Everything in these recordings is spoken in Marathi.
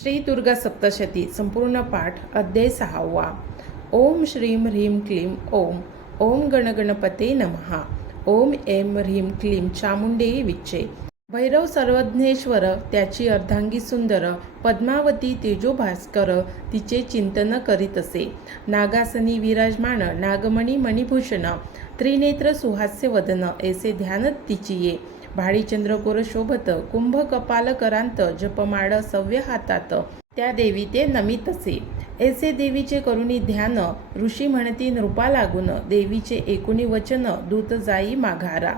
श्री दुर्गा सप्तशती संपूर्ण पाठ अध्याय सहावा. ओम श्रीं ह्रीं क्लीं ओम. ओम गणगणपते नमहा ओम एम ह्रीं क्लीं चामुंडे विच्चे. भैरव सर्वज्ञेश्वर त्याची अर्धांगी सुंदर पद्मावती तेजोभास्कर तिचे चिंतन करीत असे. नागासनी विराजमान नागमणी मणिभूषण त्रिनेत्र सुहास्य वदन ऐसे ध्यान तिची ये. भाळीचंद्रकोर शोभत कुंभ कपाल करांत जपमाळ सव्य हातात. त्या देवी ते नमितसे. ऐसे देवीचे करुणी ध्यान ऋषी म्हणती नृपा लागून. देवीचे एकुणी वचन दूत जाई माघारा.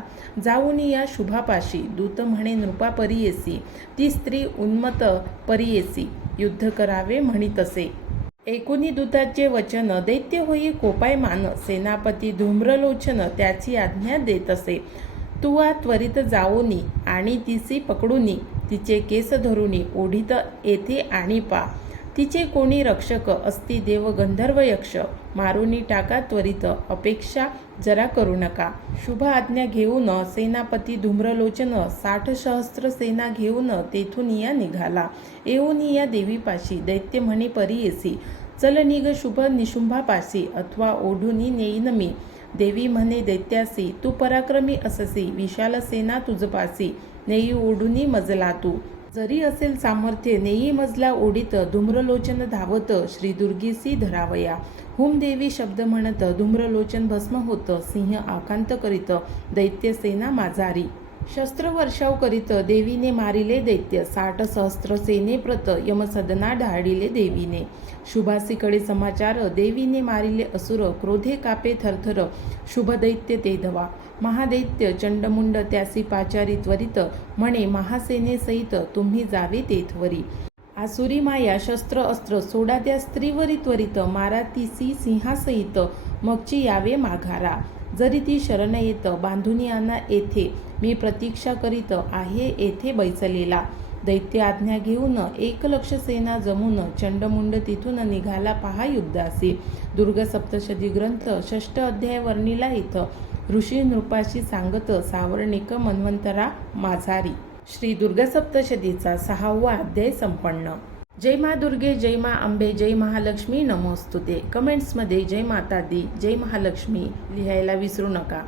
जाऊन या शुभापाशी दूत म्हणे नृपा परियेसी ती स्त्री उन्मत परियेसी युद्ध करावे म्हणितसे. एकुणी दूताचे वचन दैत्य होई कोपायमान. सेनापती धूम्रलोचन त्याची आज्ञा देत असे तुवा त्वरित जाऊनी आणि तिसी पकडूनी तिचे केस धरुनी ओढीत येथे आणि पा. तिचे कोणी रक्षक असती देव गंधर्व यक्ष मारुनी टाका त्वरित अपेक्षा जरा करू नका. शुभ आज्ञा घेऊन सेनापती धूम्रलोचन साठ सहस्त्र सेना घेऊन तेथून या निघाला. येऊन या देवीपाशी दैत्य म्हणे परियेसी चल निघ शुभ निशुंभापाशी अथवा ओढूनी नेईन मी. देवी म्हणे दैत्यासी तू पराक्रमी अससी विशाल सेना तुझपासी नेई ओढुनी मजला तू. जरी असेल सामर्थ्य नेई मजला ओढीत धूम्रलोचन धावत श्री दुर्गेसी धरावया. हुम देवी शब्द म्हणत धूम्रलोचन भस्म होत सिंह आकांत करीत दैत्य सेना माझारी. शस्त्र वर्षाव करीत देवीने मारिले दैत्य. साठ सहस्त्र सेने प्रत यमसदना ढाळिले देवीने. शुभासीकडे समाचार देवीने मारिले असुर क्रोधे कापे थरथर शुभदैत्य ते धवा. महादैत्य चंडमुंड त्यासी पाचारी त्वरित म्हणे महासेनेसहित तुम्ही जावे तेथवरी आसुरी माया शस्त्र अस्त्र सोडा त्या स्त्रीवरी त्वरित मारा तिसी सिंहासहित मगची यावे माघारा. जरी ती शरण येत बांधुनी आणा येथे. मी प्रतीक्षा करीत आहे येथे बैसलेला. दैत्य आज्ञा घेऊन एकलक्ष सेना जमून चंडमुंड तिथून निघाला. पहा युद्धासी. दुर्ग सप्तशती ग्रंथ षष्ठ अध्याय वर्णिला इथं ऋषी नृपाशी सांगत सावर्णिक मन्वंतरा माझारी. श्री दुर्गा सप्तशतीचा सहावा अध्याय संपन्न. जय मा दुर्गे जय मा अंबे जय महालक्ष्मी नमोस्तुते. कमेंट्समध्ये जय माता दी जय महालक्ष्मी लिहायला विसरू नका.